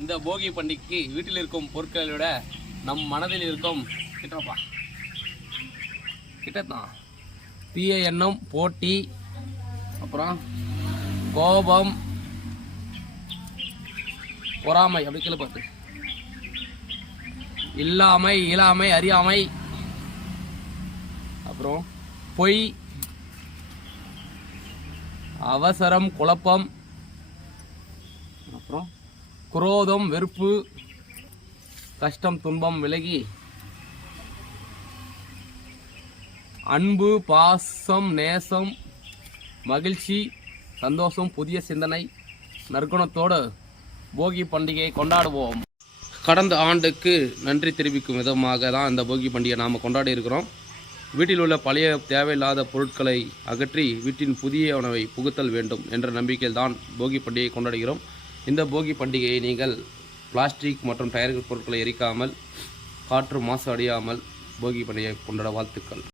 இந்த போகி பண்டிகைக்கு வீட்டில் இருக்கும் பொருட்களை விட நம் மனதில் இருக்கும் கிட்டப்பா. கிட்டத்தான். தீய எண்ணம் போட்டி அப்புறம் கோபம் பொறாமை அப்படி கீழே பார்த்து. இல்லாமை இயலாமை அறியாமை அப்புறம் பொய் அவசரம் குழப்பம் அப்புறம் குரோதம் வெறுப்பு கஷ்டம் துன்பம் விலகி அன்பு பாசம் நேசம் மகிழ்ச்சி சந்தோஷம் புதிய சிந்தனை நற்குணத்தோடு போகி பண்டிகையை கொண்டாடுவோம். கடந்த ஆண்டுக்கு நன்றி தெரிவிக்கும் விதமாக தான் இந்த போகி பண்டிகை நாம் கொண்டாடி இருக்கிறோம். வீட்டில் உள்ள பழைய தேவையில்லாத பொருட்களை அகற்றி வீட்டின் புதிய உணவை புகுத்தல் வேண்டும் என்ற நம்பிக்கையில் தான் போகி பண்டிகையை கொண்டாடுகிறோம். இந்த போகி பண்டிகையை நீங்கள் பிளாஸ்டிக் மற்றும் டயர்கள் பொருட்களை எரிக்காமல் காற்று மாசு அடையாமல் போகி பண்டிகையை கொண்டாட வாழ்த்துக்கள்.